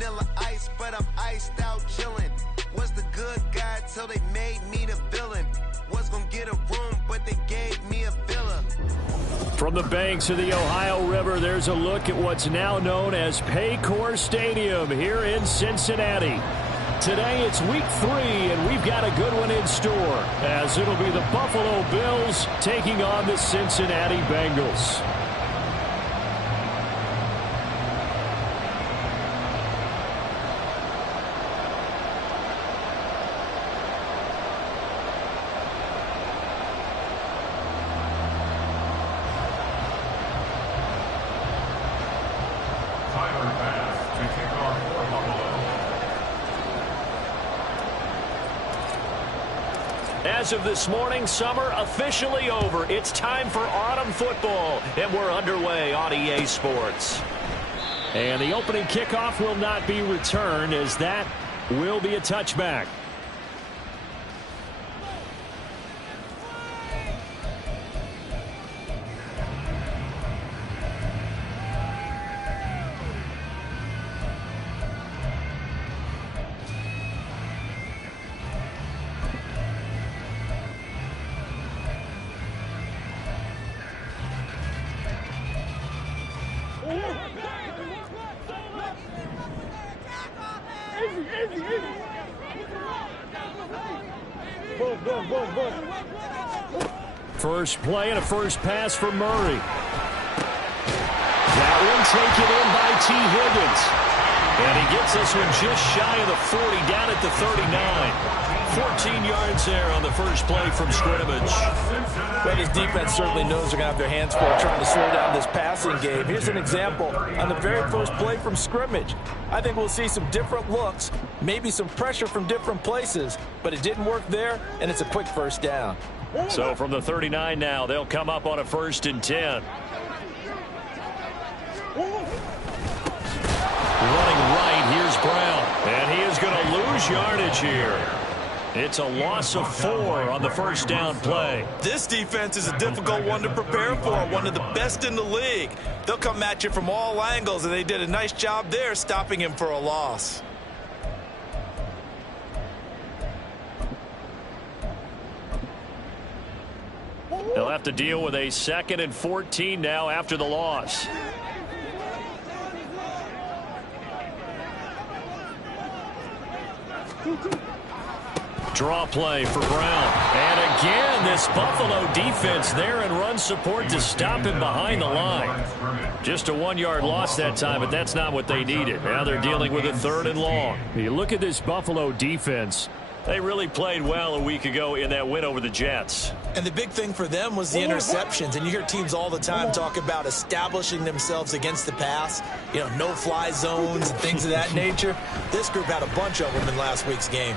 vanilla ice, but I'm iced out chillin'. Was the good guy till they made me the villain. Was gonna get a room, but they gave me a villa. From the banks of the Ohio River, there's a look at what's now known as Paycor Stadium here in Cincinnati. Today it's week 3, and we've got a good one in store, as it'll be the Buffalo Bills taking on the Cincinnati Bengals. As of this morning, summer officially over. It's time for autumn football, and we're underway on EA Sports. And the opening kickoff will not be returned, as that will be a touchback. First play and a first pass for Murray. That one taken in by T. Higgins. And he gets this one just shy of the 40, down at the 39. 14 yards there on the first play from scrimmage. Well, his defense certainly knows they're going to have their hands full trying to slow down this passing game. Here's an example on the very first play from scrimmage. I think we'll see some different looks, maybe some pressure from different places, but it didn't work there, and it's a quick first down. So from the 39 now, they'll come up on a 1st and 10. Running right, here's Brown. And he is going to lose yardage here. It's a loss of 4 on the first down play. This defense is a difficult one to prepare for, one of the best in the league. They'll come at you from all angles, and they did a nice job there stopping him for a loss. They'll have to deal with a 2nd and 14 now after the loss. Draw play for Brown. And again, this Buffalo defense there in run support to stop him behind the line. Just a 1-yard loss that time, but that's not what they needed. Now they're dealing with a 3rd and long. You look at this Buffalo defense. They really played well a week ago in that win over the Jets. And the big thing for them was the interceptions. And you hear teams all the time talk about establishing themselves against the pass, you know, no-fly zones and things of that nature. This group had a bunch of them in last week's game.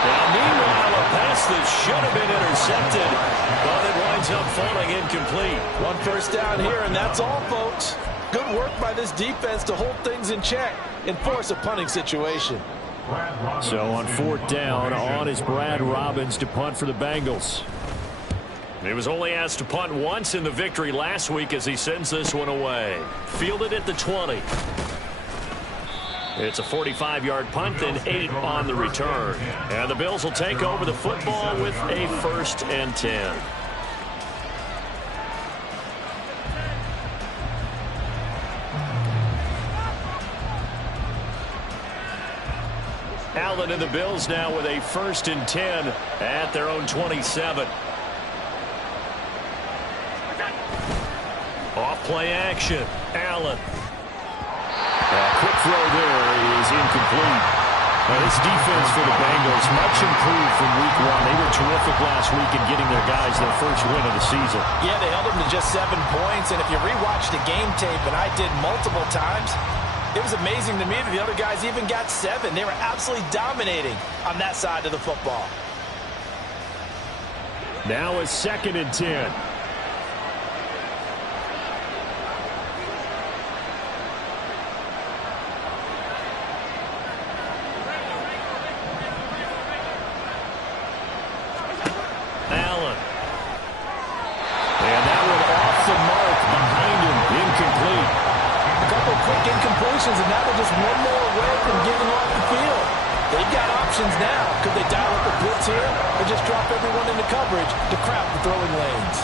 Now, meanwhile, a pass that should have been intercepted, but it winds up falling incomplete. One first down here, and that's all, folks. Good work by this defense to hold things in check and force a punting situation. So on 4th down, on is Brad Robbins to punt for the Bengals. He was only asked to punt once in the victory last week as he sends this one away. Fielded at the 20. It's a 45-yard punt and 8 on the return. And the Bills will take over the football with a 1st and 10. Allen and the Bills now with a 1st and 10 at their own 27. Off play action. Allen. Quick throw there is incomplete. This defense for the Bengals much improved from week 1. They were terrific last week in getting their guys their first win of the season. Yeah, they held them to just 7 points. And if you rewatch the game tape, and I did multiple times, it was amazing to me that the other guys even got 7. They were absolutely dominating on that side of the football. Now a 2nd and 10. Allen. And that one off the mark behind him. Incomplete. A couple quick incomplete situations, and now they're just one more away from getting off the field. They've got options now. Could they dial up a blitz here or just drop everyone into coverage to crowd the throwing lanes?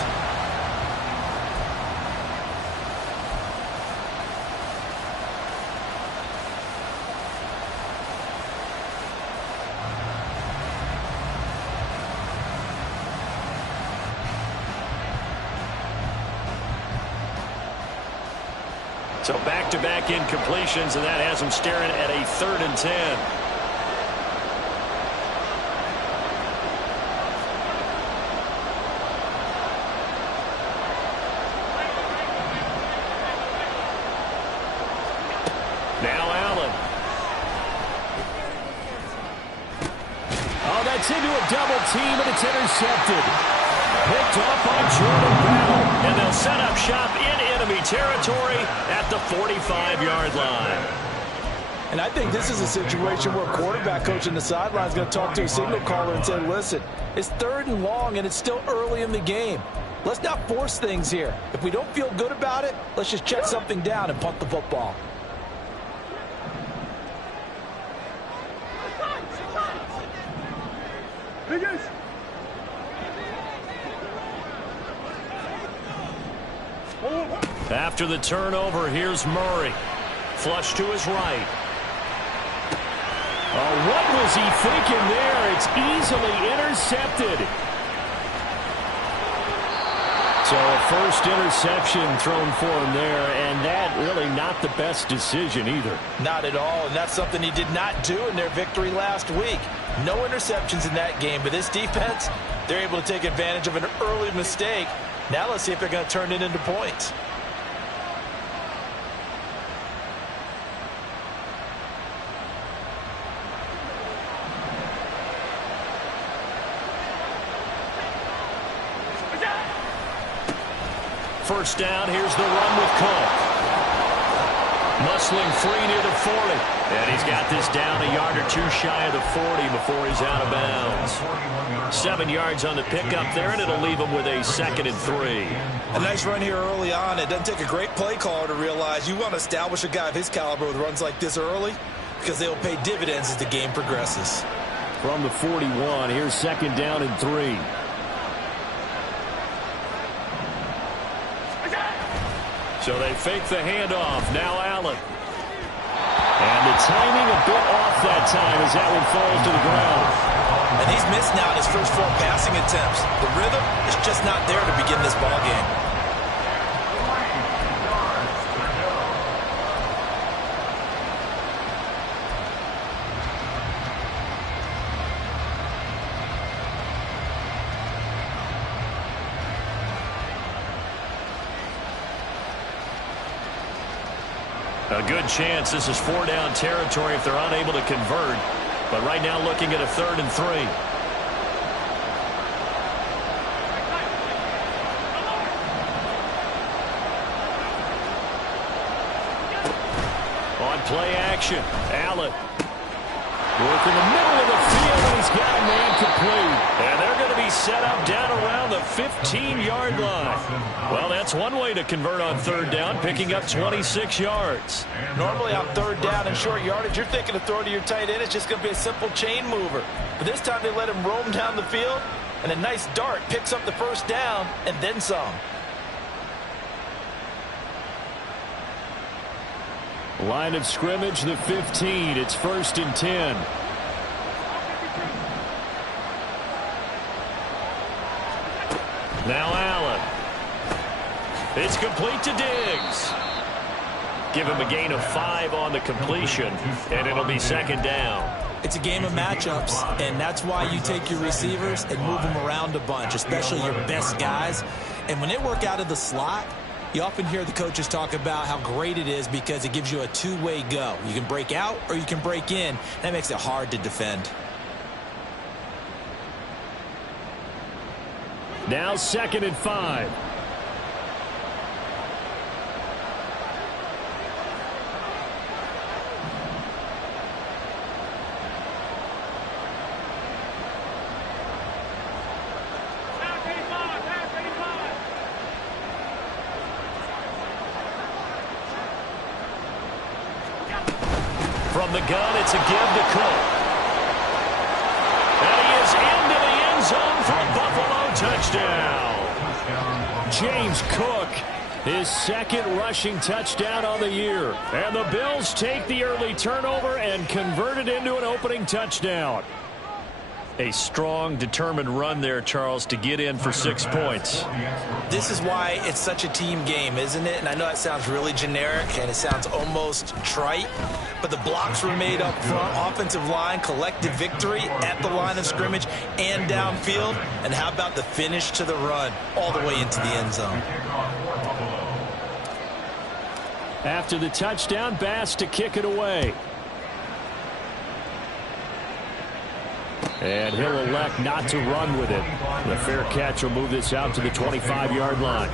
So back-to-back incompletions, and that has them staring at a 3rd and 10. Now Allen. Oh, that's into a double team, and it's intercepted. Picked off by Jordan Brown, and they'll set up shop in enemy territory at the 45-yard line. And I think this is a situation where a quarterback coach in the sideline is going to talk to a signal caller and say, listen, it's 3rd and long, and it's still early in the game. Let's not force things here. If we don't feel good about it, let's just check something down and punt the football. After the turnover, here's Murray. Flush to his right. Oh, what was he thinking there? It's easily intercepted. So a first interception thrown for him there, and that really not the best decision either. Not at all, and that's something he did not do in their victory last week. No interceptions in that game, but this defense, they're able to take advantage of an early mistake. Now let's see if they're going to turn it into points. First down, here's the run with Cook. Muscling free near the 40. And he's got this down a yard or two shy of the 40 before he's out of bounds. 7 yards on the pickup there, and it'll leave him with a 2nd and 3. A nice run here early on. It doesn't take a great play caller to realize you want to establish a guy of his caliber with runs like this early because they'll pay dividends as the game progresses. From the 41, here's 2nd down and 3. So they fake the handoff. Now Allen. And the timing a bit off that time as that one falls to the ground. And he's missed now in his first 4 passing attempts. The rhythm is just not there to begin this ball game. A good chance this is 4-down territory if they're unable to convert. But right now looking at a 3rd and 3. On play action, Allen. Working the middle of the field, and he's got a man complete. And they're going to be set up down around the 15-yard line. Well, that's one way to convert on 3rd down, picking up 26 yards. Normally on 3rd down and short yardage, you're thinking to throw to your tight end. It's just going to be a simple chain mover. But this time they let him roam down the field, and a nice dart picks up the 1st down and then some. Line of scrimmage, the 15. It's 1st and 10. Now Allen. It's complete to Diggs. Give him a gain of 5 on the completion, and it'll be 2nd down. It's a game of matchups, and that's why you take your receivers and move them around a bunch, especially your best guys. And when they work out of the slot, you often hear the coaches talk about how great it is because it gives you a two-way go. You can break out or you can break in. That makes it hard to defend. Now 2nd and 5. From the gun, it's a give to Cook. And he is into the end zone for a Buffalo touchdown. James Cook, his second rushing touchdown on the year. And the Bills take the early turnover and convert it into an opening touchdown. A strong, determined run there, Charles, to get in for 6 points. This is why it's such a team game, isn't it? And I know that sounds really generic and it sounds almost trite, but the blocks were made up front, offensive line, collective victory at the line of scrimmage and downfield. And how about the finish to the run all the way into the end zone? After the touchdown, Bass to kick it away. And he'll elect not to run with it. The fair catch will move this out to the 25-yard line.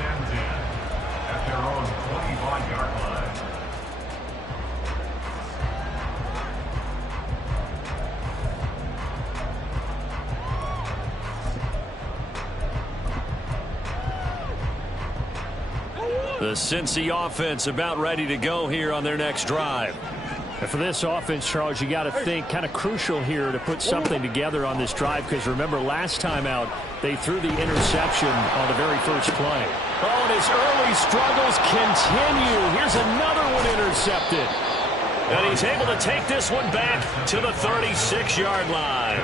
The Cincy offense about ready to go here on their next drive. And for this offense, Charles, you got to think kind of crucial here to put something together on this drive, because remember last time out they threw the interception on the very first play. Oh, and his early struggles continue. Here's another one intercepted. And he's able to take this one back to the 36-yard line.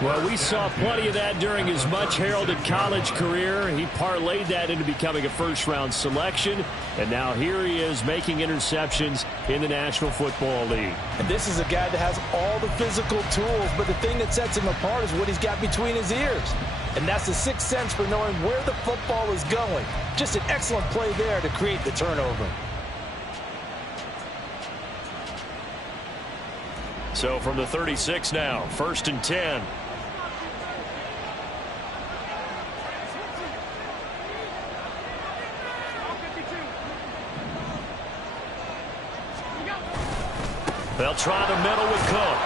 Well, we saw plenty of that during his much-heralded college career. He parlayed that into becoming a first-round selection, and now here he is making interceptions in the National Football League. And this is a guy that has all the physical tools, but the thing that sets him apart is what he's got between his ears. And that's the sixth sense for knowing where the football is going. Just an excellent play there to create the turnover. So from the 36 now, 1st and 10. They'll try the middle with Cook.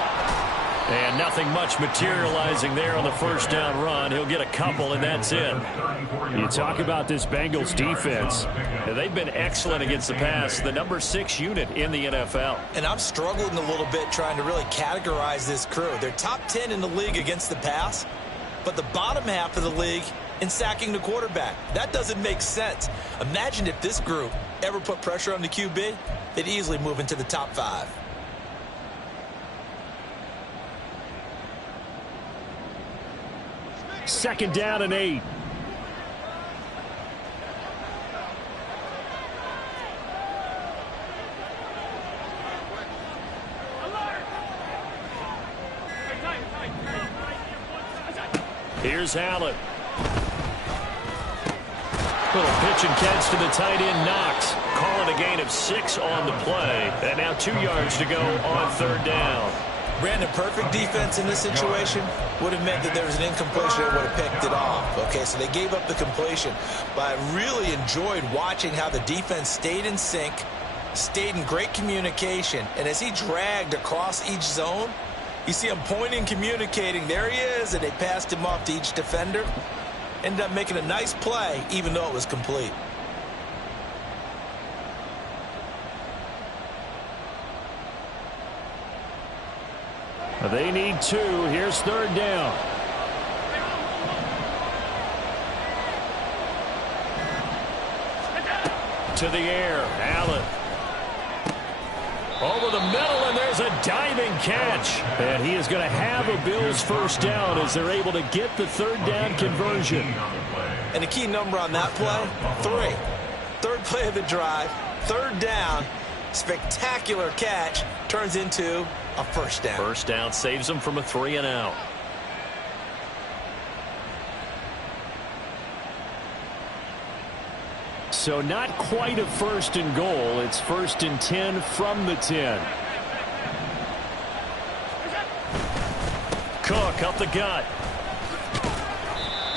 And nothing much materializing there on the first down run. He'll get a couple, and that's it. You talk about this Bengals defense. They've been excellent against the pass, the number 6 unit in the NFL. And I'm struggling a little bit trying to really categorize this crew. They're top 10 in the league against the pass, but the bottom half of the league in sacking the quarterback. That doesn't make sense. Imagine if this group ever put pressure on the QB, they'd easily move into the top 5. Second down and 8. Here's Allen. Little pitch and catch to the tight end, Knox. Calling a gain of 6 on the play. And now 2 yards to go on 3rd down. Brandon, perfect defense in this situation would have meant that there was an incompletion that would have picked it off. Okay, so they gave up the completion. But I really enjoyed watching how the defense stayed in sync, stayed in great communication. And as he dragged across each zone, you see him pointing, communicating. There he is, and they passed him off to each defender. Ended up making a nice play, even though it was complete. They need 2. Here's 3rd down. To the air, Allen. Over the middle, and there's a diving catch. And he is going to have a Bills first down as they're able to get the 3rd down conversion. And the key number on that play, 3. 3rd play of the drive, 3rd down, spectacular catch, turns into a first down. First down saves them from a 3 and out. So not quite a 1st and goal. It's 1st and 10 from the 10. Cook up the gut.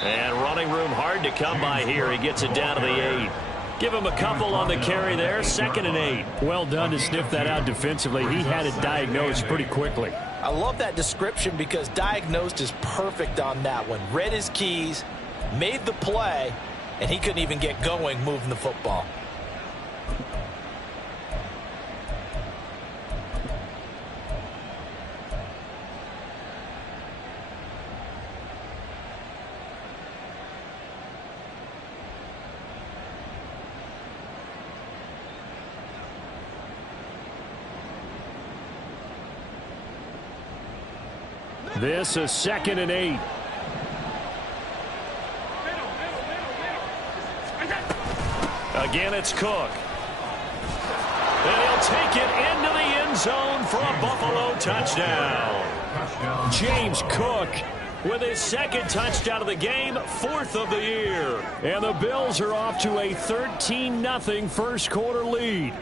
And running room hard to come by here. He gets it down to the 8. Give him a couple on the carry there. 2nd and 8. Well done to sniff that out defensively. He had it diagnosed pretty quickly. I love that description because diagnosed is perfect on that one. Read his keys, made the play, and he couldn't even get going moving the football. This is 2nd and 8. Again, it's Cook. And he'll take it into the end zone for a Buffalo touchdown. James Cook with his 2nd touchdown of the game, 4th of the year. And the Bills are off to a 13-0 first quarter lead.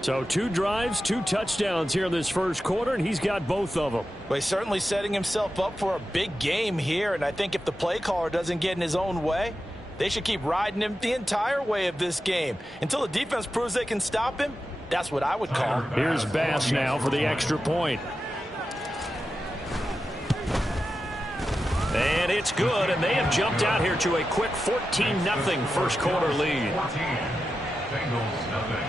So 2 drives, 2 touchdowns here in this first quarter, and he's got both of them. Well, he's certainly setting himself up for a big game here, and I think if the play caller doesn't get in his own way, they should keep riding him the entire way of this game. Until the defense proves they can stop him, that's what I would call. Here's Bass now for the extra point. And it's good, and they have jumped out here to a quick 14-0 first quarter lead. Bengals nothing.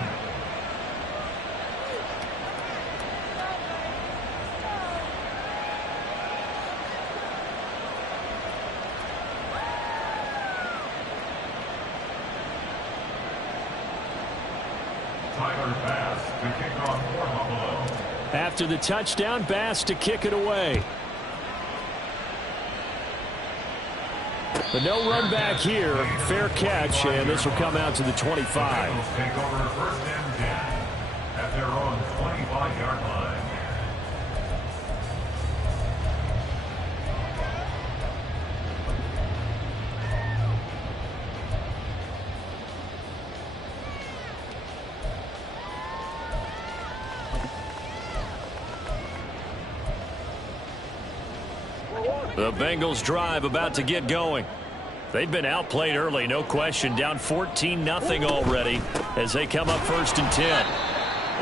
After the touchdown, Bass to kick it away. But no run back here. Fair catch, and this will come out to the 25. Bengals take over 1st and 10 at their own 25-yard line. The Bengals drive about to get going. They've been outplayed early, no question. Down 14-0 already as they come up 1st and 10.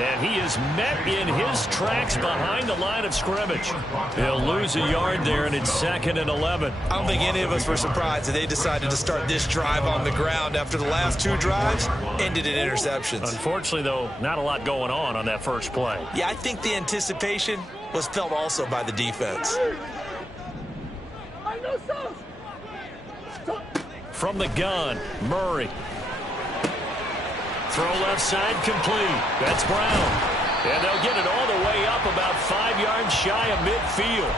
And he is met in his tracks behind the line of scrimmage. He'll lose a yard there, and it's 2nd and 11. I don't think any of us were surprised that they decided to start this drive on the ground after the last 2 drives ended in interceptions. Unfortunately, though, not a lot going on that first play. Yeah, I think the anticipation was felt also by the defense. From the gun, Murray. Throw left side complete. That's Brown. And they'll get it all the way up about 5 yards shy of midfield.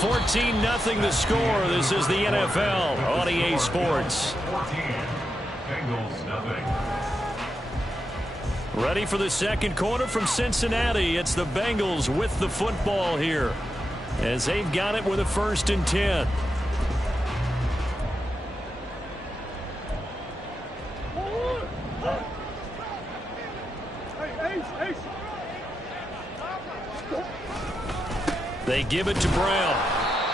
14-0 the score. This is the NFL on EA Sports. 14. Bengals nothing. Ready for the second quarter from Cincinnati. It's the Bengals with the football here as they've got it with a 1st and 10. They give it to Brown.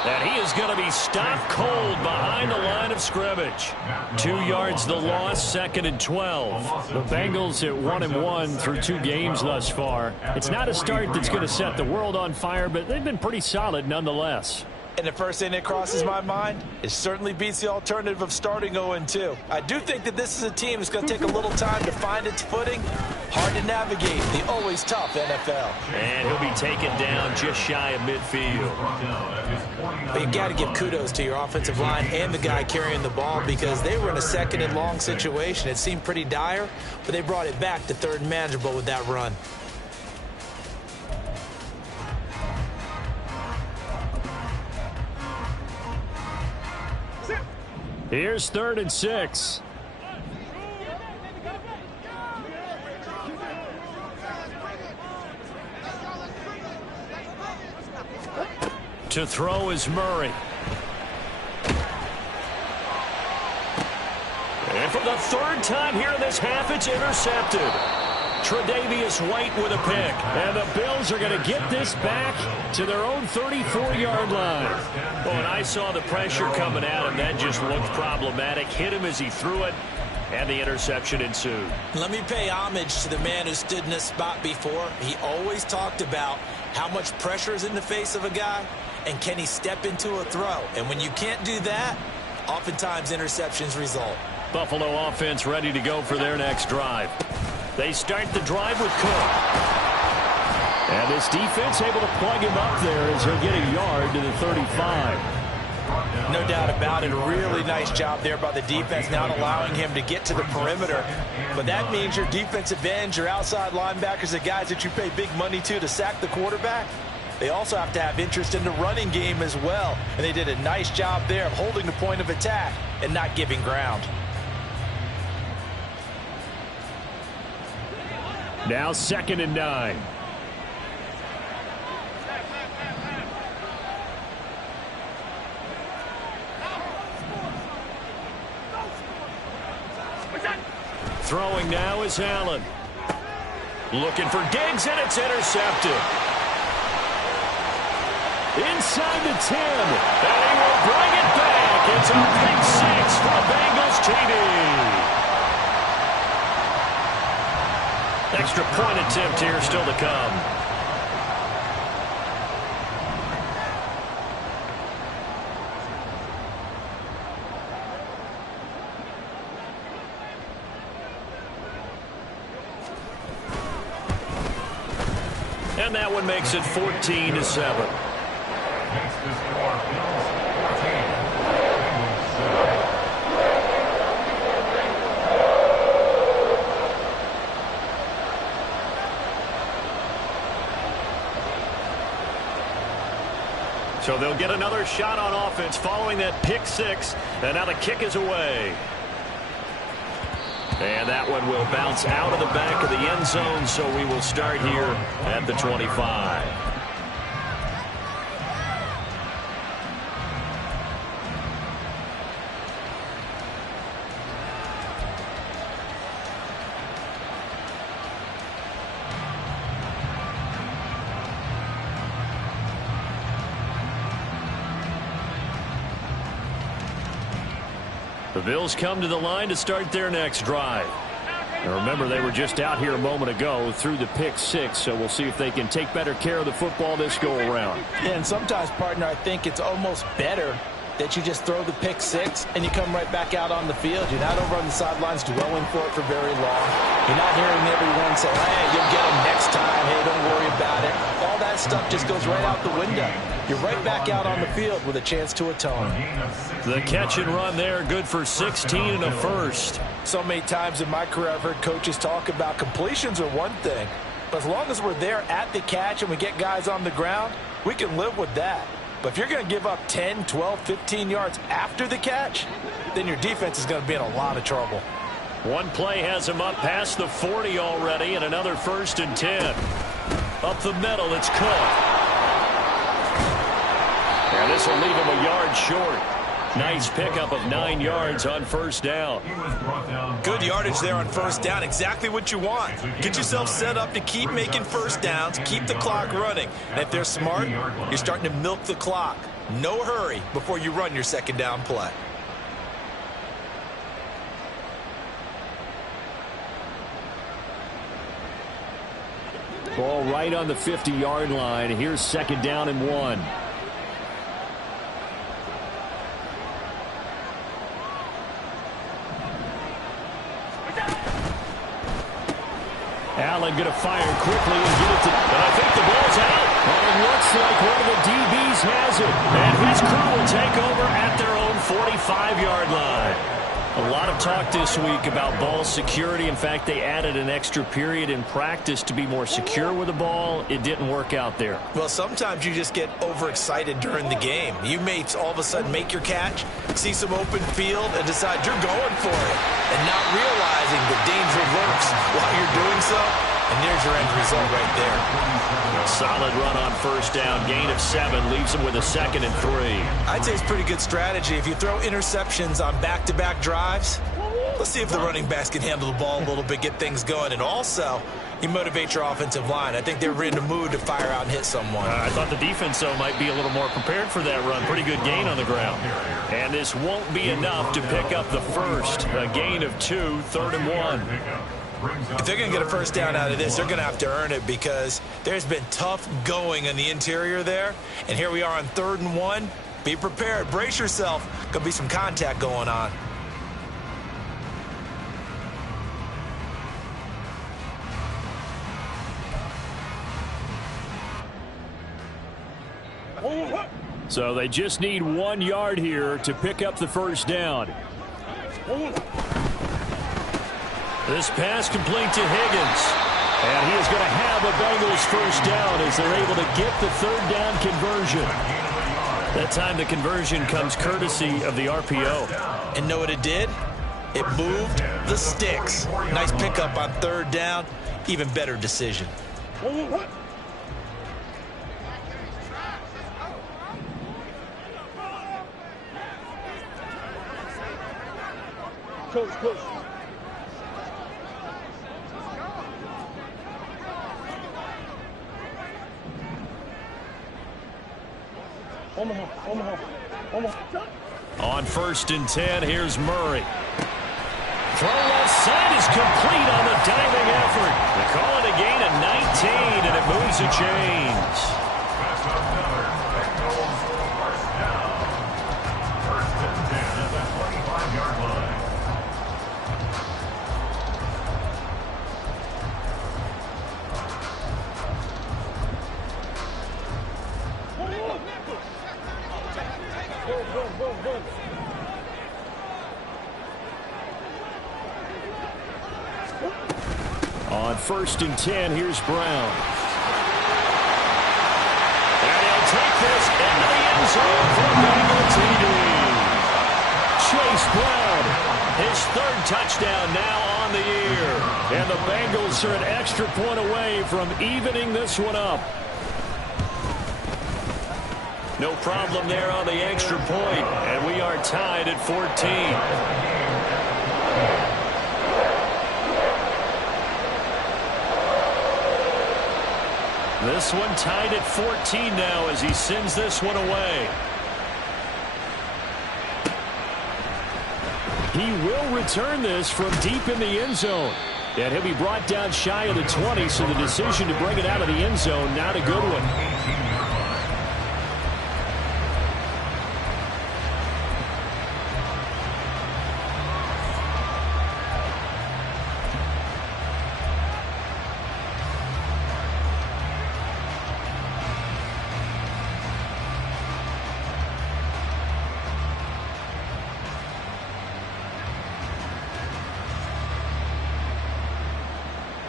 And he is going to be stopped cold behind the line of scrimmage. 2 yards the loss, 2nd and 12. The Bengals at 1-1 through 2 games thus far. It's not a start that's going to set the world on fire, but they've been pretty solid nonetheless. And the first thing that crosses my mind, it certainly beats the alternative of starting 0-2. I do think that this is a team that's going to take a little time to find its footing. Hard to navigate the always tough NFL. And he'll be taken down just shy of midfield. But you got to give kudos to your offensive line and the guy carrying the ball because they were in a 2nd and long situation. It seemed pretty dire, but they brought it back to 3rd and manageable with that run. Here's 3rd and 6. To throw is Murray. And for the 3rd time here in this half, it's intercepted. Tre'Davious White with a pick. And the Bills are going to get this back to their own 34-yard line. Well, when I saw the pressure coming at him, that just looked problematic. Hit him as he threw it, and the interception ensued. Let me pay homage to the man who stood in this spot before. He always talked about how much pressure is in the face of a guy, and can he step into a throw. And when you can't do that, oftentimes interceptions result. Buffalo offense ready to go for their next drive. They start the drive with Cook. And this defense able to plug him up there as he'll get a yard to the 35. No doubt about it. A really nice job there by the defense, not allowing him to get to the perimeter. But that means your defensive ends, your outside linebackers, the guys that you pay big money to sack the quarterback, they also have to have interest in the running game as well. And they did a nice job there of holding the point of attack and not giving ground. Now 2nd and 9. Throwing now is Allen. Looking for Diggs, and it's intercepted. Inside the 10, and he will bring it back. It's a pick 6 for the Bengals TD. Extra point attempt here still to come. And that one makes it 14-7. Makes the score Bills 14, Bengals 7. So they'll get another shot on offense following that pick 6. And now the kick is away. And that one will bounce out of the back of the end zone, so we will start here at the 25. The Bills come to the line to start their next drive. And remember, they were just out here a moment ago through the pick 6, so we'll see if they can take better care of the football this go-around. Yeah, and sometimes, partner, I think it's almost better that you just throw the pick 6 and you come right back out on the field. You're not over on the sidelines dwelling for it for very long. You're not hearing everyone say, hey, you'll get them next time. Hey, don't worry about it. All that stuff just goes right out the window. You're right back out on the field with a chance to atone. The catch and run there, good for 16 and a first. So many times in my career I've heard coaches talk about completions are one thing, but as long as we're there at the catch and we get guys on the ground, we can live with that. But if you're going to give up 10, 12, 15 yards after the catch, then your defense is going to be in a lot of trouble. One play has him up past the 40 already, and another 1st and 10. Up the middle, it's Cook. And this will leave him a yard short. Nice pickup of 9 yards on 1st down. Good yardage there on 1st down. Exactly what you want. Get yourself set up to keep making 1st downs, keep the clock running. And if they're smart, you're starting to milk the clock. No hurry before you run your 2nd down play. Ball right on the 50-yard line. Here's 2nd down and 1. Allen going to fire quickly and get it to, and I think the ball's out. And it looks like one of the DBs has it. And his crew will take over at their own 45-yard line. A lot of talk this week about ball security. In fact, they added an extra period in practice to be more secure with the ball. It didn't work out there. Well, sometimes you just get overexcited during the game. You may all of a sudden make your catch, see some open field, and decide you're going for it, and not realizing the danger lurks while you're doing so. And there's your end result right there. A solid run on 1st down. Gain of 7 leaves him with a 2nd and 3. I'd say it's pretty good strategy. If you throw interceptions on back-to-back drives, let's see if the running backs can handle the ball a little bit, get things going. And also, you motivate your offensive line. I think they're in the mood to fire out and hit someone. I thought the defense, though, might be a little more prepared for that run. Pretty good gain on the ground. And this won't be enough to pick up the first. A gain of 2, 3rd and 1. If they're going to get a 1st down out of this, they're going to have to earn it because there's been tough going in the interior there. And here we are on 3rd and 1. Be prepared. Brace yourself. Going to be some contact going on. So they just need 1 yard here to pick up the 1st down. This pass complete to Higgins. And he is going to have a Bengals first down as they're able to get the third down conversion. That time the conversion comes courtesy of the RPO. And know what it did? It moved the sticks. Nice pickup on third down. Even better decision. Coach. Omaha. On 1st and 10, here's Murray. Throw left side is complete on the diving effort. They call it a gain of 19, and it moves the chains. That's another Bengals first down. 1st and 10 at the 25-yard line. On 1st and 10, here's Brown. And he'll take this into the end zone for a Bengal TD. Chase Brown, his 3rd touchdown now on the year. And the Bengals are an extra point away from evening this one up. No problem there on the extra point, and we are tied at 14. This one tied at 14 now as he sends this one away. He will return this from deep in the end zone. And he'll be brought down shy of the 20, so the decision to bring it out of the end zone, not a good one.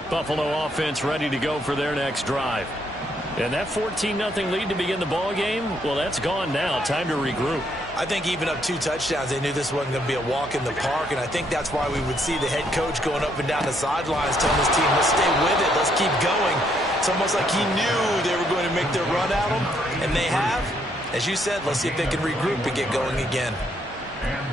Buffalo offense ready to go for their next drive. And that 14-0 lead to begin the ball game, well, that's gone now. Time to regroup. I think even up 2 touchdowns, they knew this wasn't going to be a walk in the park, and I think that's why we would see the head coach going up and down the sidelines telling his team, let's stay with it, let's keep going. It's almost like he knew they were going to make their run at him, and they have. As you said, let's see if they can regroup and get going again.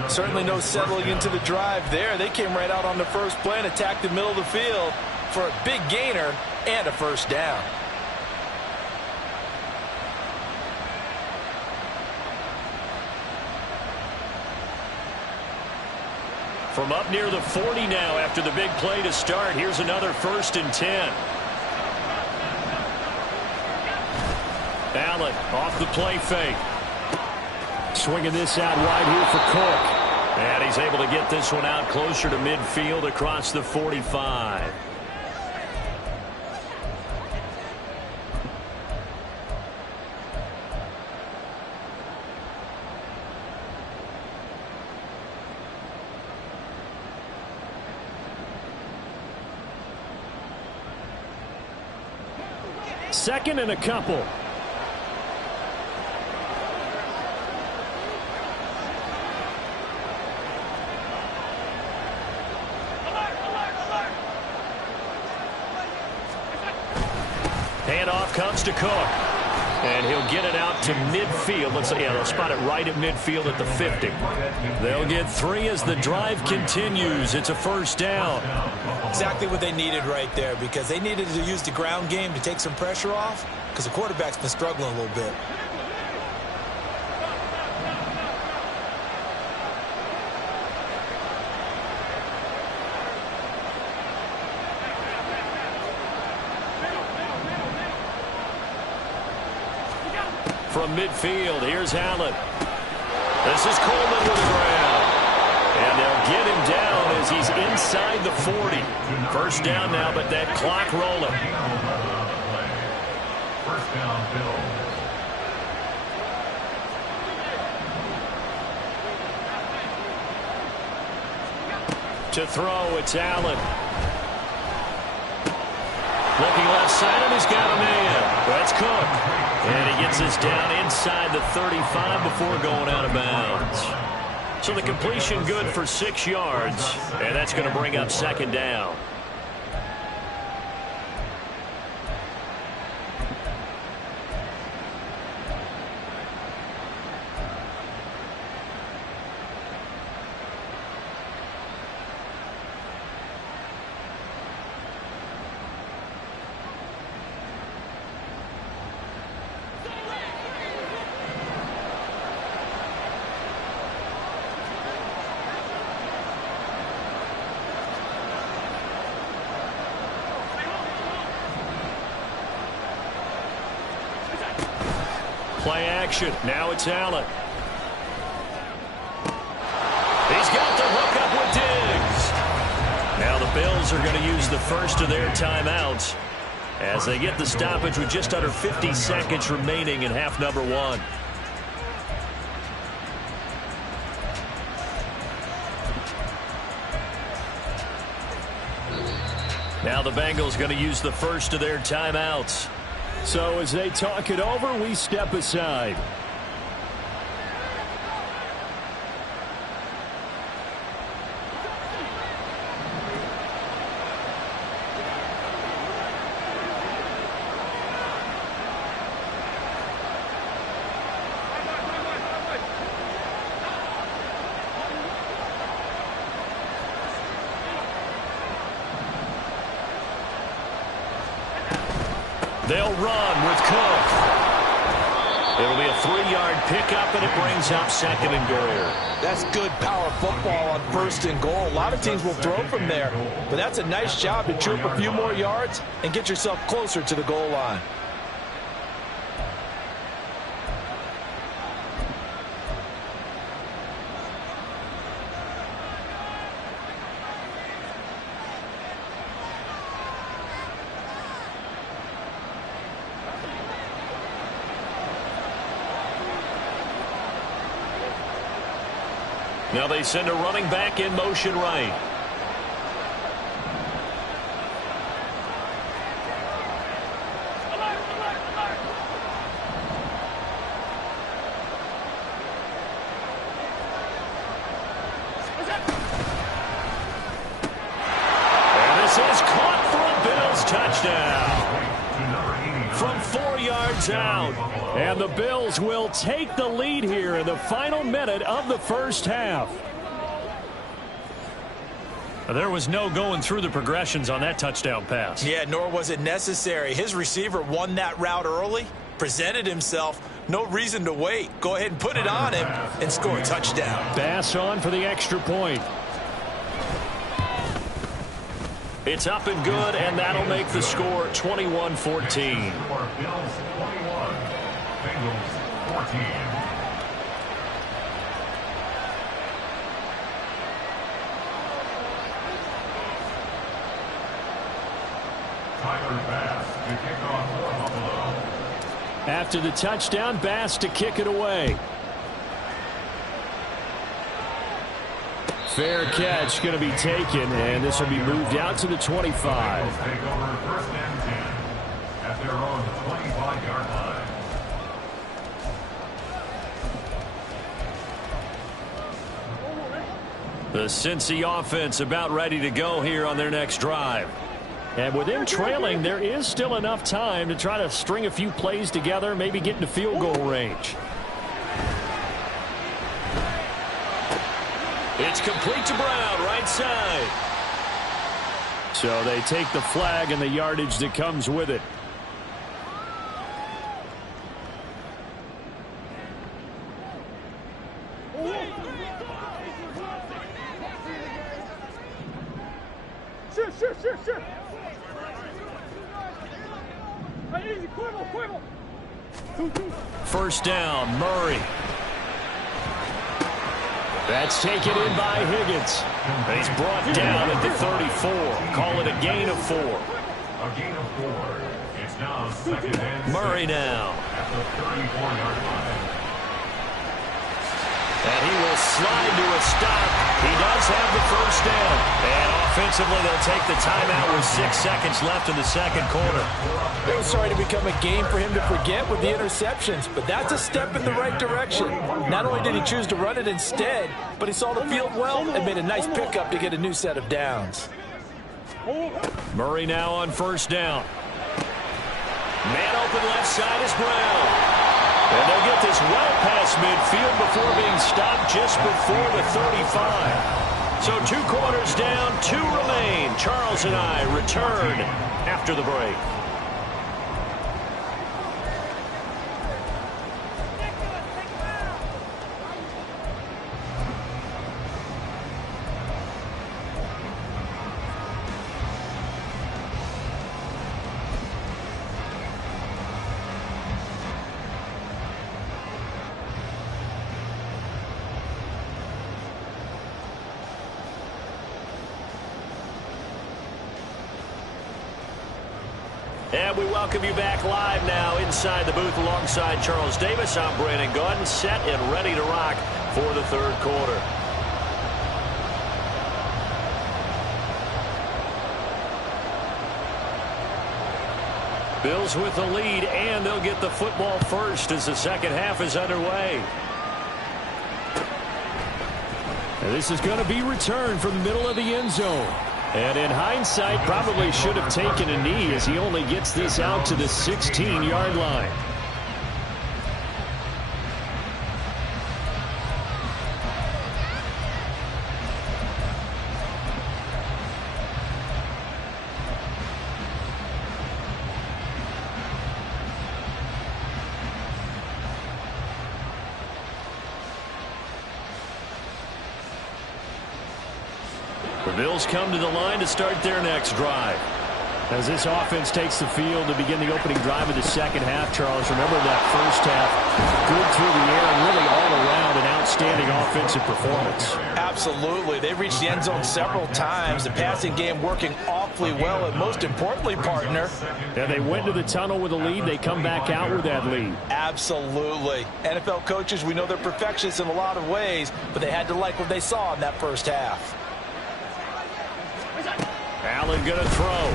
Certainly no settling into the drive there. They came right out on the first play and attacked the middle of the field for a big gainer and a first down. From up near the 40 now after the big play to start, here's another 1st and 10. Allen off the play fake. Swinging this out wide here for Cook. And he's able to get this one out closer to midfield across the 45. Second and a couple. Handoff comes to Cook. And he'll get it out to midfield. They'll spot it right at midfield at the 50. They'll get 3 as the drive continues. It's a first down. Exactly what they needed right there, because they needed to use the ground game to take some pressure off, because the quarterback's been struggling a little bit. From midfield, here's Allen. This is Coleman with the grab. And they'll get him down as he's inside the 40. First down now, but that clock rolling. First down, Bills. To throw, it's Allen. Outside him, he's got a man. That's Cook. And he gets this down inside the 35 before going out of bounds. So the completion good for 6 yards. And that's going to bring up second down. Play action. Now it's Allen. He's got the hook up with Diggs. Now the Bills are going to use the first of their timeouts as they get the stoppage with just under 50 seconds remaining in half number 1. Now the Bengals going to use the first of their timeouts. So as they talk it over, we step aside. They'll run with Cook. It'll be a 3-yard pickup, and it brings up second and goal. That's good power football on first and goal. A lot of teams will throw from there, but that's a nice job to trip a few more yards and get yourself closer to the goal line. Now they send a running back in motion right. And this is caught for a Bills touchdown. From 4 yards out. And the Bills will take the lead here in the final minute of the first half. There was no going through the progressions on that touchdown pass. Yeah, nor was it necessary. His receiver won that route early, presented himself. No reason to wait. Go ahead and put it on him and score a touchdown. Bass on for the extra point. It's up and good, and that'll make the score 21-14. Bills 21, Bengals 14. Tyler Bass to kick off for Buffalo. After the touchdown, Bass to kick it away. Fair catch going to be taken, and this will be moved out to the 25. Bengals take over first and 10 at their own 25-yard line. The Cincy offense about ready to go here on their next drive. And with them trailing, there is still enough time to try to string a few plays together, maybe get into field goal range. It's complete to Brown, right side. So they take the flag and the yardage that comes with it. Sure. Easy, Quibble. First down, Murray. That's taken in by Higgins. He's brought down at the 34. Call it a gain of 4. A gain of 4. It's now second and Murray now. at the 34-yard line. And he will slide to a stop He does have the first down. And offensively, they'll take the timeout with 6 seconds left in the second quarter. It was starting to become a game for him to forget with the interceptions, but that's a step in the right direction. Not only did he choose to run it instead, but he saw the field well and made a nice pickup to get a new set of downs. Murray now on first down. Man open left side is Brown. And they'll get this well past midfield before being stopped just before the 35. So 2 quarters down, 2 remain. Charles and I return after the break. And we welcome you back live now inside the booth alongside Charles Davis. I'm Brandon Gaudin, set and ready to rock for the third quarter. Bills with the lead, and they'll get the football first as the second half is underway. And this is going to be returned from the middle of the end zone. And in hindsight, probably should have taken a knee as he only gets this out to the 16-yard line. The Bills come to the line to start their next drive. As this offense takes the field to begin the opening drive of the second half, Charles, remember that first half, good through the air and really all around an outstanding offensive performance. Absolutely. They reached the end zone several times. The passing game working awfully well, and most importantly, partner. And they went to the tunnel with a lead. They come back out with that lead. Absolutely. NFL coaches, we know they're perfectionists in a lot of ways, but they had to like what they saw in that first half. Allen going to throw.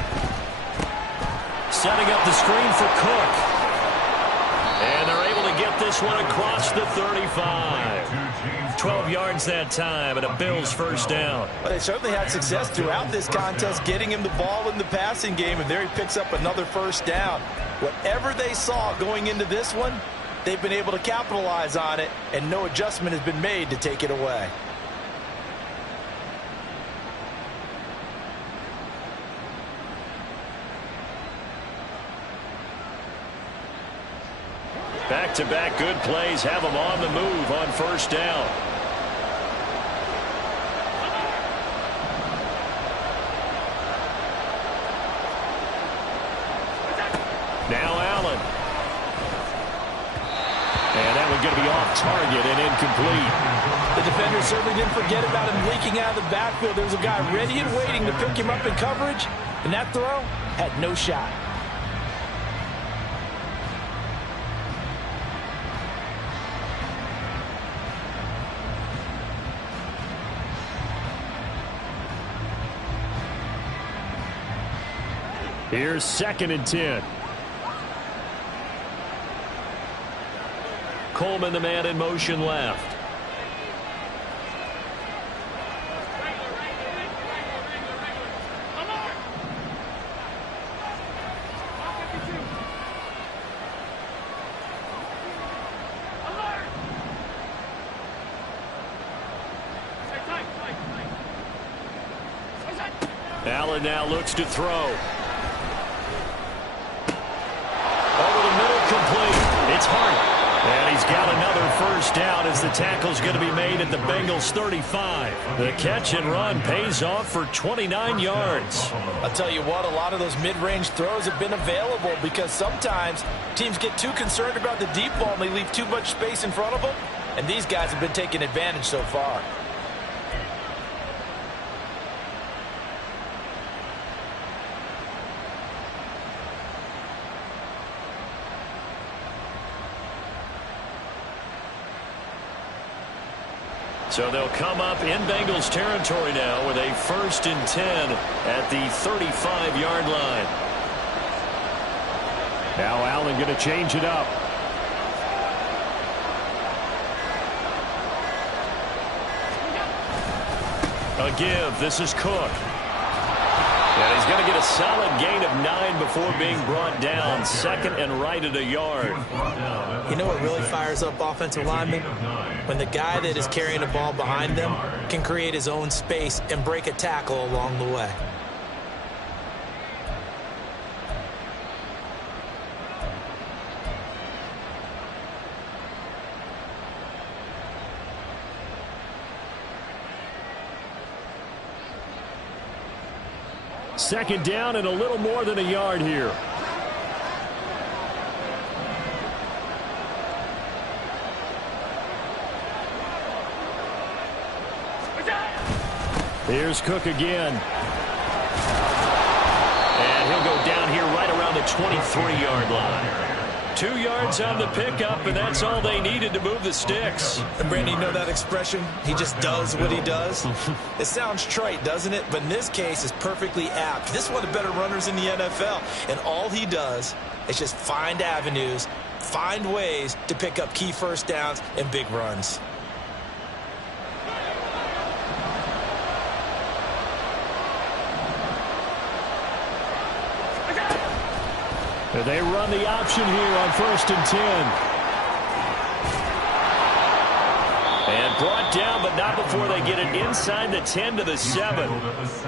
Setting up the screen for Cook. And they're able to get this one across the 35. 12 yards that time and a Bills first down. Well, they certainly had success throughout this contest getting him the ball in the passing game, and there he picks up another first down. Whatever they saw going into this one, they've been able to capitalize on it, and no adjustment has been made to take it away. Back-to-back good plays have them on the move on first down. Now Allen. And that one's going to be off target and incomplete. The defender certainly didn't forget about him leaking out of the backfield. There was a guy ready and waiting to pick him up in coverage, and that throw had no shot. Here's 2nd and 10. Coleman, the man in motion left. Allen now looks to throw. It's Hart. And he's got another first down as the tackle's going to be made at the Bengals 35. The catch and run pays off for 29 yards. I'll tell you what, a lot of those mid-range throws have been available because sometimes teams get too concerned about the deep ball and they leave too much space in front of them. And these guys have been taking advantage so far. So they'll come up in Bengals territory now with a 1st and 10 at the 35-yard line. Now Allen going to change it up. A give. This is Cook. And he's going to get a solid gain of 9 before being brought down. 2nd and right at a yard. You know what really fires up offensive linemen? When the guy that is carrying the ball behind them can create his own space and break a tackle along the way. Second down and a little more than a yard here. Here's Cook again. And he'll go down here right around the 23-yard line. 2 yards on the pickup, and that's all they needed to move the sticks. And Brandon, you know that expression? He just does what he does. It sounds trite, doesn't it? But in this case, it's perfectly apt. This is one of the better runners in the NFL. And all he does is just find avenues, find ways to pick up key first downs and big runs. They run the option here on 1st and 10. And brought down, but not before they get it inside the 10 to the 7.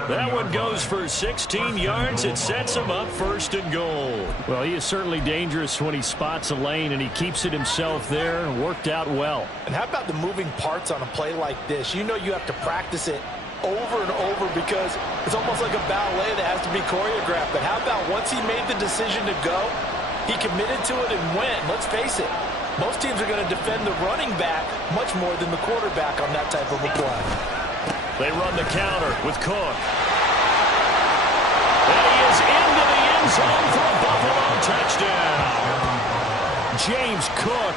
That one goes for 16 yards. It sets him up 1st and goal. Well, he is certainly dangerous when he spots a lane, and he keeps it himself there. Worked out well. And how about the moving parts on a play like this? You know you have to practice it over and over because it's almost like a ballet that has to be choreographed. But how about once he made the decision to go, he committed to it and went. Let's face it, most teams are going to defend the running back much more than the quarterback on that type of a play. They run the counter with Cook. And he is into the end zone for a Buffalo touchdown. James Cook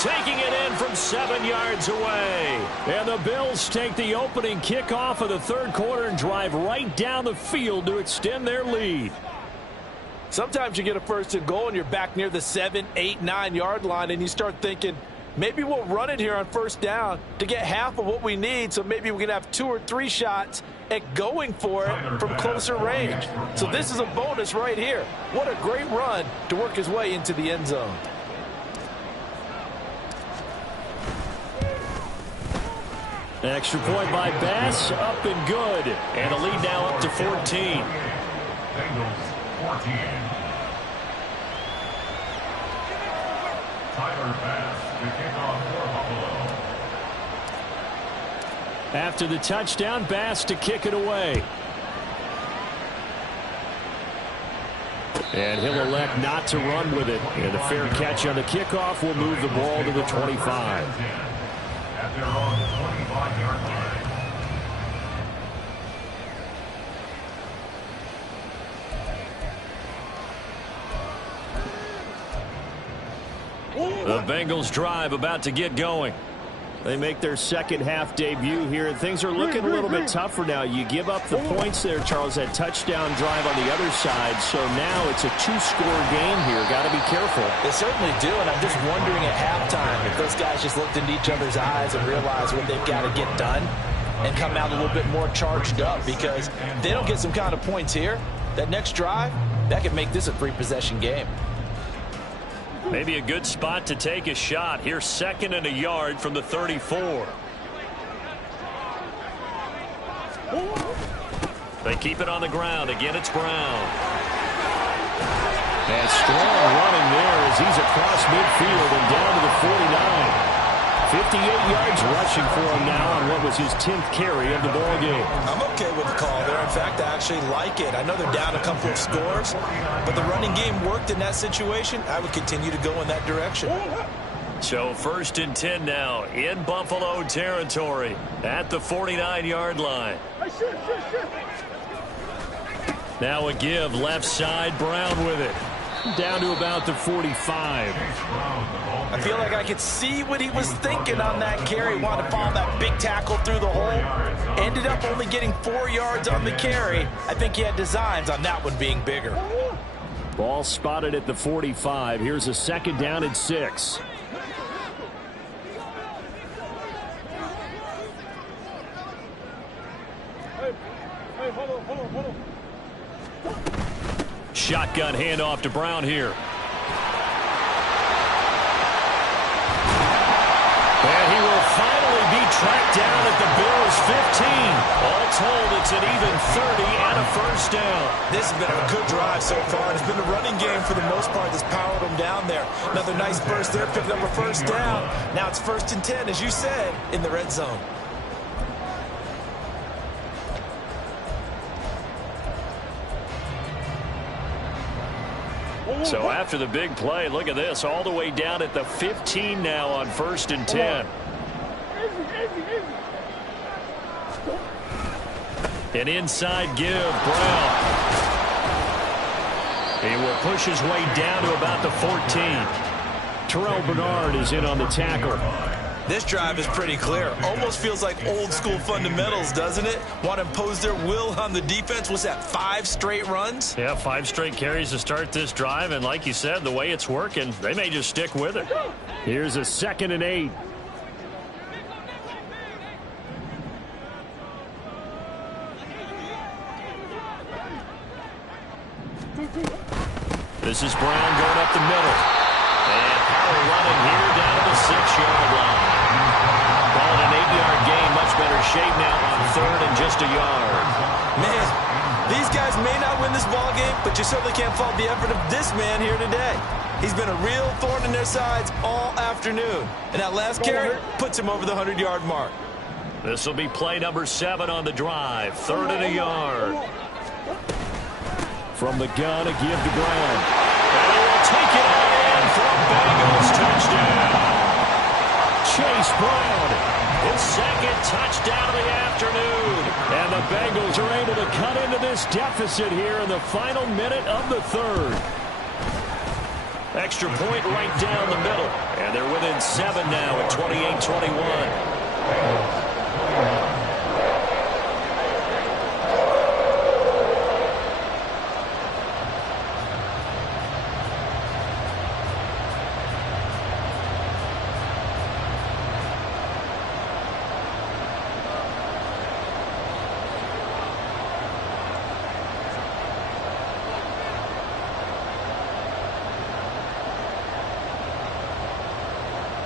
taking it in from 7 yards away. And the Bills take the opening kickoff of the 3rd quarter and drive right down the field to extend their lead. Sometimes you get a 1st and goal and you're back near the 7, 8, 9-yard line and you start thinking, maybe we'll run it here on 1st down to get half of what we need, so maybe we can have 2 or 3 shots at going for it from closer range. So this is a bonus right here. What a great run to work his way into the end zone. Extra point by Bass, up and good. And the lead now up to 14. Bengals 14. Tyler Bass to kick off for Buffalo. After the touchdown, Bass to kick it away. And he'll elect not to run with it. And a fair catch on the kickoff will move the ball to the 25. At their own 25-yard line. The Bengals drive about to get going. They make their second half debut here, and things are looking a little bit tougher now. You give up the points there, Charles, that touchdown drive on the other side. So now it's a 2-score game here. Got to be careful. They certainly do, and I'm just wondering at halftime if those guys just looked into each other's eyes and realized what they've got to get done and come out a little bit more charged up, because if they don't get some kind of points here, that next drive, that could make this a 3-possession game. Maybe a good spot to take a shot. Here's 2nd and a yard from the 34. They keep it on the ground. Again, it's Brown. And strong running there as he's across midfield and down to the 49. 58 yards rushing for him now on what was his 10th carry of the ball game. I'm okay with the call there. In fact, I actually like it. I know they're down a couple of scores, but the running game worked in that situation. I would continue to go in that direction. So 1st and 10 now in Buffalo territory at the 49-yard line. Now a give left side, Brown with it. Down to about the 45. I feel like I could see what he was thinking on that carry. Wanted to follow that big tackle through the hole. Ended up only getting 4 yards on the carry. I think he had designs on that one being bigger. Ball spotted at the 45. Here's a 2nd down and 6. Hey, hold on. Shotgun handoff to Brown here. And he will finally be tracked down at the Bills' 15. All told, it's an even 30 and a first down. This has been a good drive so far. It's been a running game for the most part that's powered them down there. Another nice burst there, picking up a first down. Now it's 1st and 10, as you said, in the red zone. So after the big play, look at this, all the way down at the 15 now on 1st and 10. An inside give, Brown. He will push his way down to about the 14. Terrell Bernard is in on the tackle. This drive is pretty clear. Almost feels like old school fundamentals, doesn't it? Want to impose their will on the defense. Was that 5 straight runs? Yeah, 5 straight carries to start this drive, and like you said, the way it's working, they may just stick with it. Here's a 2nd and 8. This is Brown going up the middle. And power running here down to the 6-yard line. Call it an 8-yard gain. Much better shape now on 3rd and just a yard. Man, these guys may not win this ball game, but you certainly can't fault the effort of this man here today. He's been a real thorn in their sides all afternoon. And that last carry puts him over the 100-yard mark. This will be play number 7 on the drive. 3rd and a yard. From the gun, a give to Brown. And he will take it all in for a Bengals touchdown. Chase Brown. His 2nd touchdown of the afternoon. And the Bengals are able to cut into this deficit here in the final minute of the 3rd. Extra point right down the middle. And they're within 7 now at 28-21.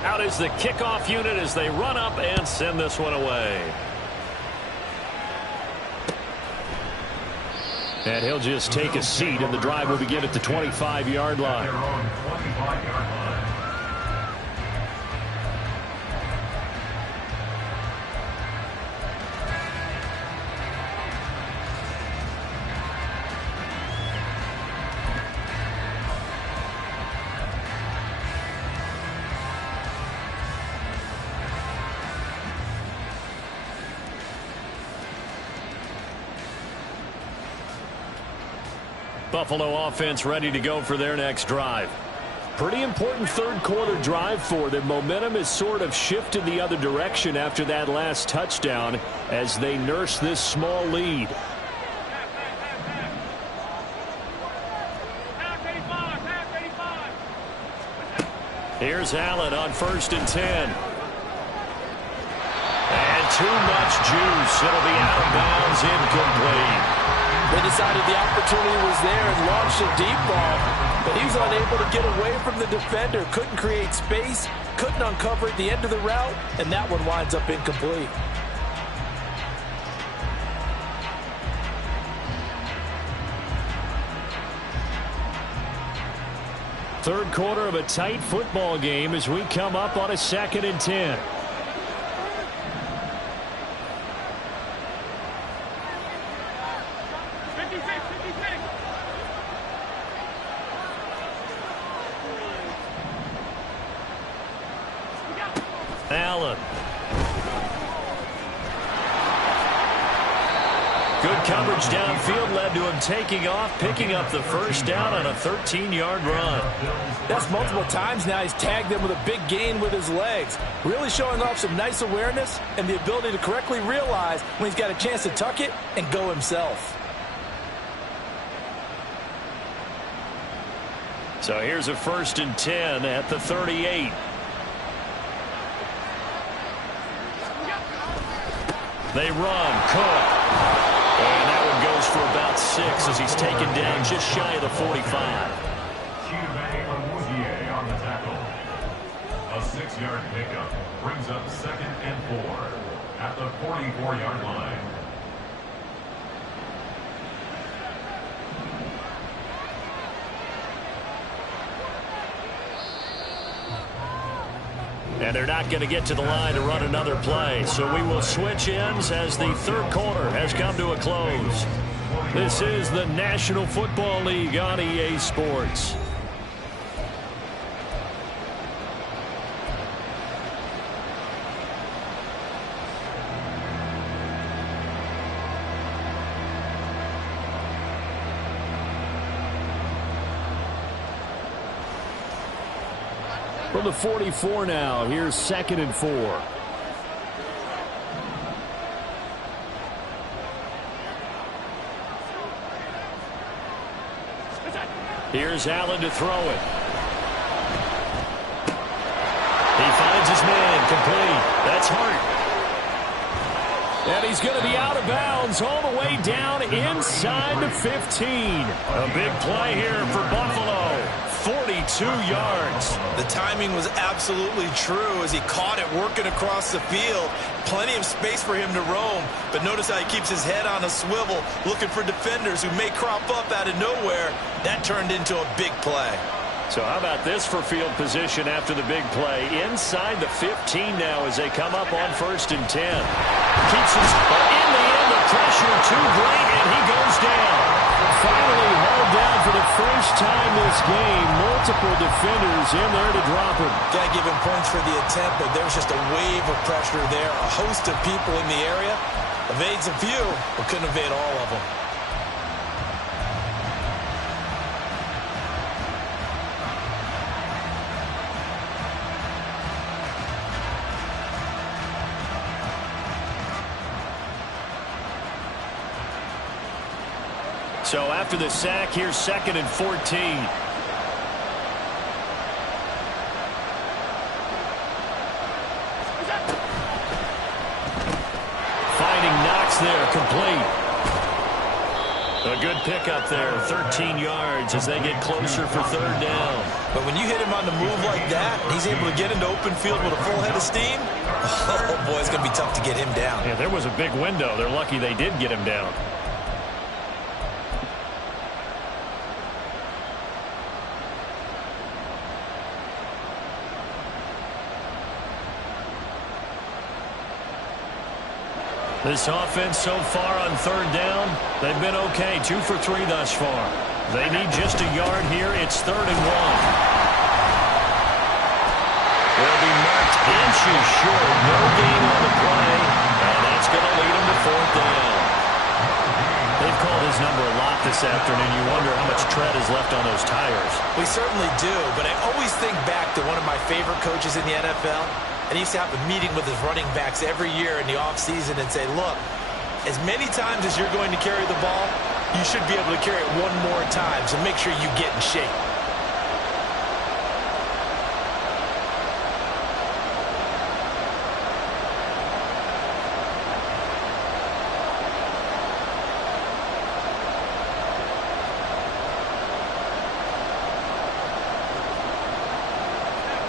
Out is the kickoff unit as they run up and send this one away. And he'll just take a seat, and the drive will begin at the 25-yard line. Buffalo offense ready to go for their next drive. Pretty important 3rd quarter drive for them. Momentum has sort of shifted the other direction after that last touchdown as they nurse this small lead. Here's Allen on 1st and 10. And too much juice. It'll be out of bounds, incomplete. They decided the opportunity was there and launched a deep ball, but he was unable to get away from the defender. Couldn't create space, couldn't uncover at the end of the route, and that one winds up incomplete. Third quarter of a tight football game as we come up on a 2nd and 10. Allen. Good coverage downfield led to him taking off, picking up the first down on a 13-yard run. That's multiple times now he's tagged them with a big gain with his legs. Really showing off some nice awareness and the ability to correctly realize when he's got a chance to tuck it and go himself. So here's a 1st and 10 at the 38. They run, Cook. And that one goes for about 6 as he's taken down just shy of the 45. On the tackle. A 6-yard pickup brings up 2nd and 4 at the 44-yard line. And they're not going to get to the line to run another play. So we will switch ends as the third quarter has come to a close. This is the National Football League on EA Sports. From the 44 now, here's 2nd and 4. Here's Allen to throw it. He finds his man, complete. That's Hart. And he's going to be out of bounds all the way down inside the 15. A big play here for Buffalo. 42 yards. The timing was absolutely true as he caught it working across the field. Plenty of space for him to roam, but notice how he keeps his head on a swivel looking for defenders who may crop up out of nowhere. That turned into a big play. So how about this for field position after the big play? Inside the 15 now as they come up on 1st and 10. Keeps his, but in the end, the pressure too great, and he goes down. Finally hauled down for the first time this game. Multiple defenders in there to drop him. Gotta give him points for the attempt, but there's just a wave of pressure there. A host of people in the area. Evades a few, but couldn't evade all of them. So after the sack, here's 2nd and 14. Finding Knox there, complete. A good pickup there, 13 yards as they get closer for 3rd down. But when you hit him on the move like that, he's able to get into open field with a full head of steam. Oh, boy, it's going to be tough to get him down. Yeah, there was a big window. They're lucky they did get him down. This offense so far on 3rd down, they've been okay. 2 for 3 thus far. They need just a yard here. It's 3rd and 1. They'll be marked inches short. No gain on the play, and that's going to lead them to 4th down. They've called his number a lot this afternoon. You wonder how much tread is left on those tires. We certainly do, but I always think back to one of my favorite coaches in the NFL. And he used to have a meeting with his running backs every year in the offseason and say, look, as many times as you're going to carry the ball, you should be able to carry it one more time, so make sure you get in shape.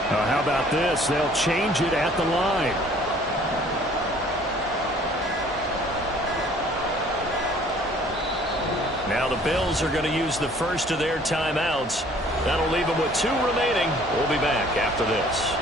How about this? They'll change it at the line. Now the Bills are going to use the first of their timeouts. That'll leave them with 2 remaining. We'll be back after this.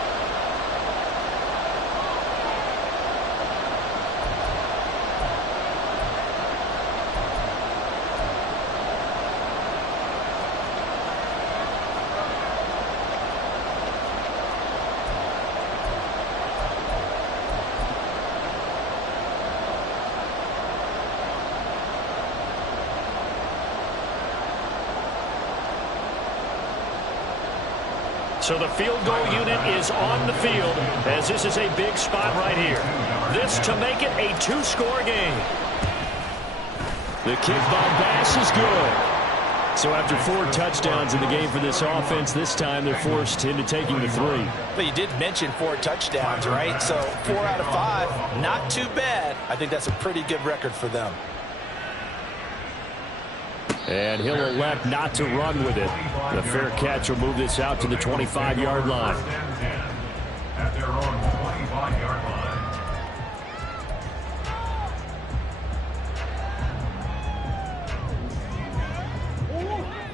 So the field goal unit is on the field as this is a big spot right here. This to make it a two-score game. The kick by Bass is good. So after 4 touchdowns in the game for this offense, this time they're forced into taking the 3. But you did mention 4 touchdowns, right? So 4 out of 5, not too bad. I think that's a pretty good record for them. And he'll elect not to run with it. The fair catch will move this out to the 25-yard line. At their own 25-yard line.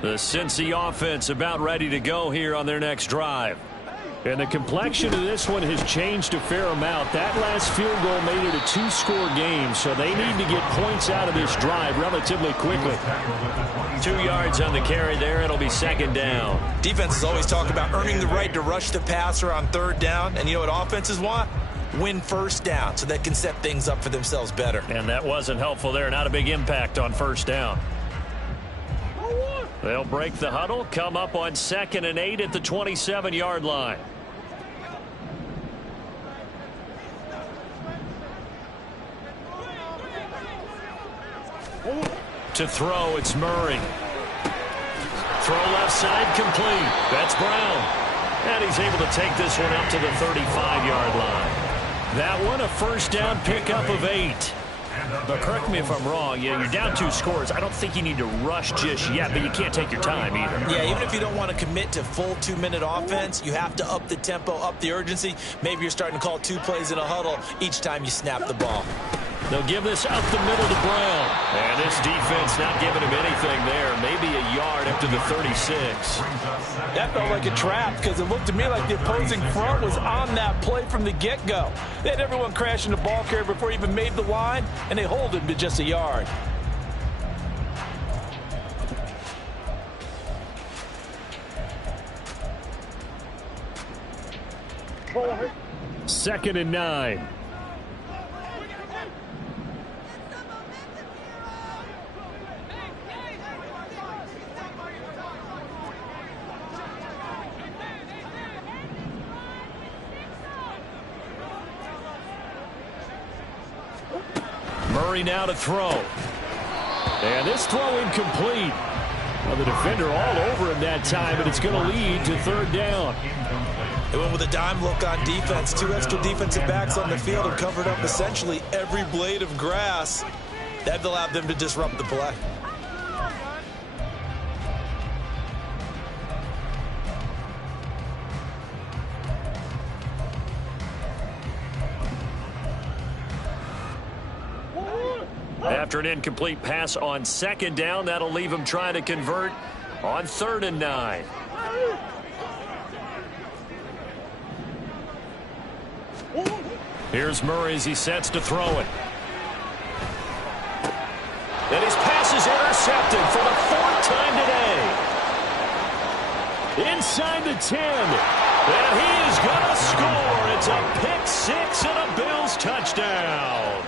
The Cincy offense about ready to go here on their next drive. And the complexion of this one has changed a fair amount. That last field goal made it a 2-score game, so they need to get points out of this drive relatively quickly. 2 yards on the carry there. It'll be second down. Defenses always talk about earning the right to rush the passer on third down. And you know what offenses want? Win first down so they can set things up for themselves better. And that wasn't helpful there. Not a big impact on first down. They'll break the huddle, come up on 2nd and 8 at the 27-yard line. To throw, it's Murray. Throw left side, complete. That's Brown. And he's able to take this one up to the 35-yard line. That one a first down pickup of 8. But correct me if I'm wrong, you're down 2 scores. I don't think you need to rush just yet, but you can't take your time either. Yeah, even if you don't want to commit to full 2-minute offense, you have to up the tempo, up the urgency. Maybe you're starting to call 2 plays in a huddle each time you snap the ball. They'll give this up the middle to Brown. And this defense not giving him anything there. Maybe a yard up to the 36. That felt like a trap because it looked to me like the opposing front was on that play from the get-go. They had everyone crashing the ball carrier before he even made the line, and they hold him to just a yard. Second and 9. Murray now to throw. And this throw incomplete. Well, the defender all over him that time, but it's going to lead to third down. They went with a dime look on defense. 2 extra defensive backs on the field and covered up essentially every blade of grass. That allowed them to disrupt the play. After an incomplete pass on second down, that'll leave him trying to convert on 3rd and 9. Here's Murray as he sets to throw it. And his pass is intercepted for the 4th time today. Inside the 10. And he is going to score. It's a pick 6 and a Bills touchdown.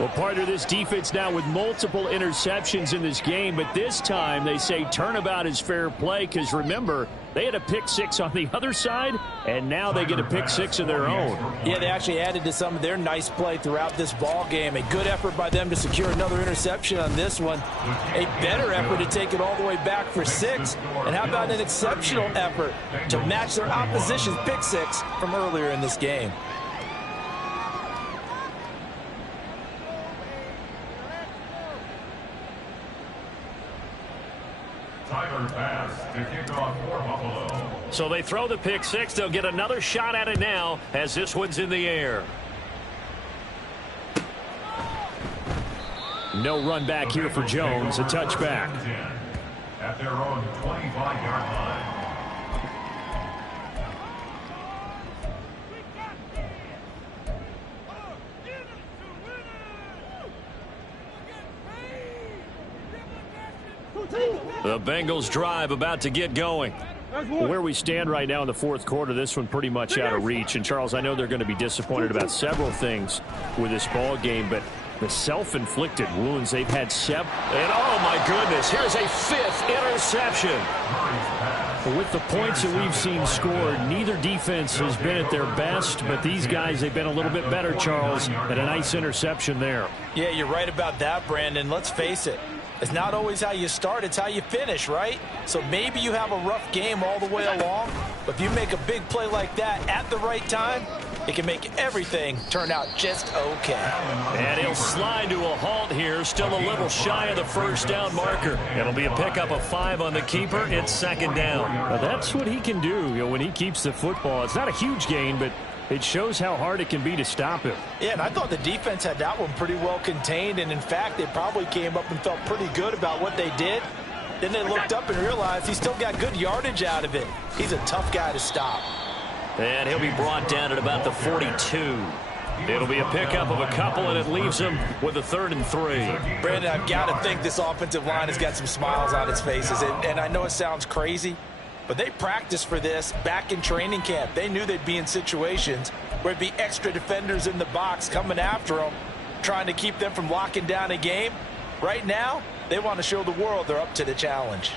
Well, part of this defense now with multiple interceptions in this game, but this time they say turnabout is fair play because, remember, they had a pick 6 on the other side, and now they get a pick 6 of their own. Yeah, they actually added to some of their nice play throughout this ball game. A good effort by them to secure another interception on this one. A better effort to take it all the way back for 6. And how about an exceptional effort to match their opposition's pick 6 from earlier in this game? To kick off for Buffalo. So they throw the pick 6. They'll get another shot at it now as this one's in the air. No run back here for Jones. A touchback. At their own 25-yard line. The Bengals drive about to get going. Where we stand right now in the 4th quarter, this one pretty much out of reach. And, Charles, I know they're going to be disappointed about several things with this ball game, but the self-inflicted wounds they've had. And, oh, my goodness, here's a 5th interception. With the points that we've seen scored, neither defense has been at their best, but these guys, they've been a little bit better, Charles, and a nice interception there. Yeah, you're right about that, Brandon. Let's face it. It's not always how you start, it's how you finish, right? So maybe you have a rough game all the way along, but if you make a big play like that at the right time, it can make everything turn out just okay. And he'll slide to a halt here, still a little shy of the first down marker. It'll be a pickup of 5 on the keeper. It's second down. Well, that's what he can do, when he keeps the football. It's not a huge gain, but it shows how hard it can be to stop him. Yeah, and I thought the defense had that one pretty well contained, and in fact, they probably came up and felt pretty good about what they did. Then they looked up and realized he still got good yardage out of it. He's a tough guy to stop. And he'll be brought down at about the 42. It'll be a pickup of a couple, and it leaves him with a 3rd and 3. Brandon, I've got to think this offensive line has got some smiles on its faces, and I know it sounds crazy, but they practiced for this back in training camp. They knew they'd be in situations where it'd be extra defenders in the box coming after them, trying to keep them from locking down a game. Right now, they want to show the world they're up to the challenge.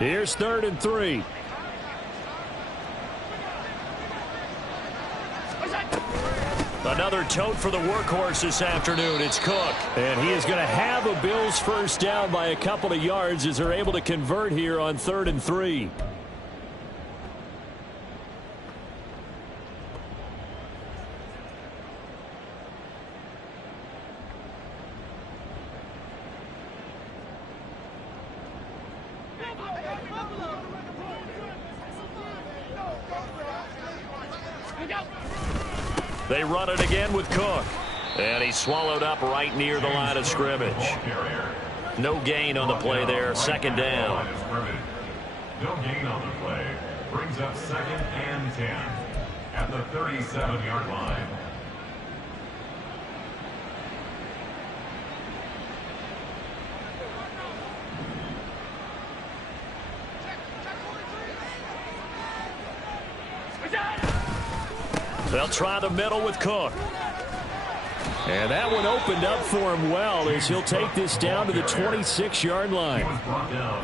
Here's 3rd and 3. Another tote for the workhorse this afternoon. It's Cook. And he is going to have a Bills first down by a couple of yards as they're able to convert here on 3rd and 3. They run it again with Cook. And he's swallowed up right near the line of scrimmage. No gain on the play there. Second down. No gain on the play. Brings up 2nd and 10 at the 37-yard line. They'll try the middle with Cook. And that one opened up for him well as he'll take this down to the 26-yard line.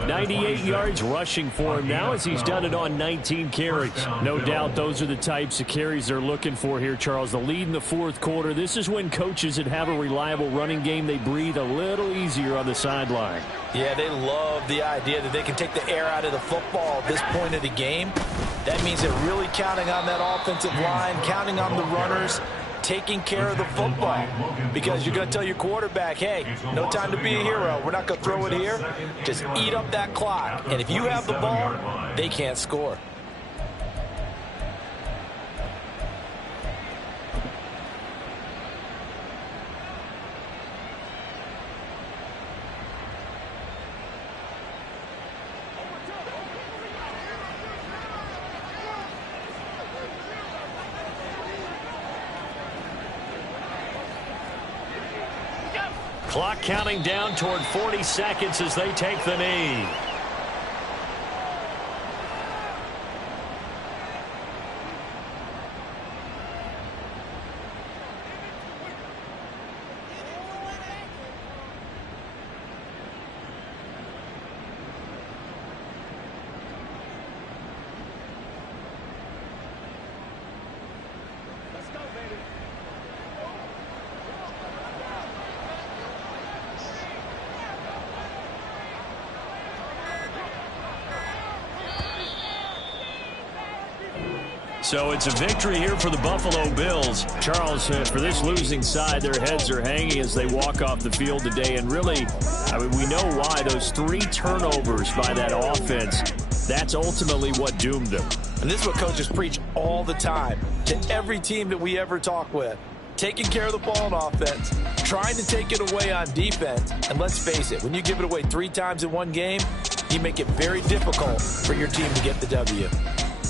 98 yards rushing for him now as he's done it on 19 carries. No doubt those are the types of carries they're looking for here, Charles. The lead in the 4th quarter. This is when coaches that have a reliable running game, they breathe a little easier on the sideline. Yeah, they love the idea that they can take the air out of the football at this point of the game. That means they're really counting on that offensive line, counting on the runners, taking care of the football, because you're going to tell your quarterback, hey, no time to be a hero. We're not going to throw it here. Just eat up that clock. And if you have the ball, they can't score. Clock counting down toward 40 seconds as they take the knee. So it's a victory here for the Buffalo Bills. Charles, for this losing side, their heads are hanging as they walk off the field today. And really, I mean, we know why. Those 3 turnovers by that offense, that's ultimately what doomed them. And this is what coaches preach all the time to every team that we ever talk with. Taking care of the ball on offense, trying to take it away on defense. And let's face it, when you give it away 3 times in one game, you make it very difficult for your team to get the W.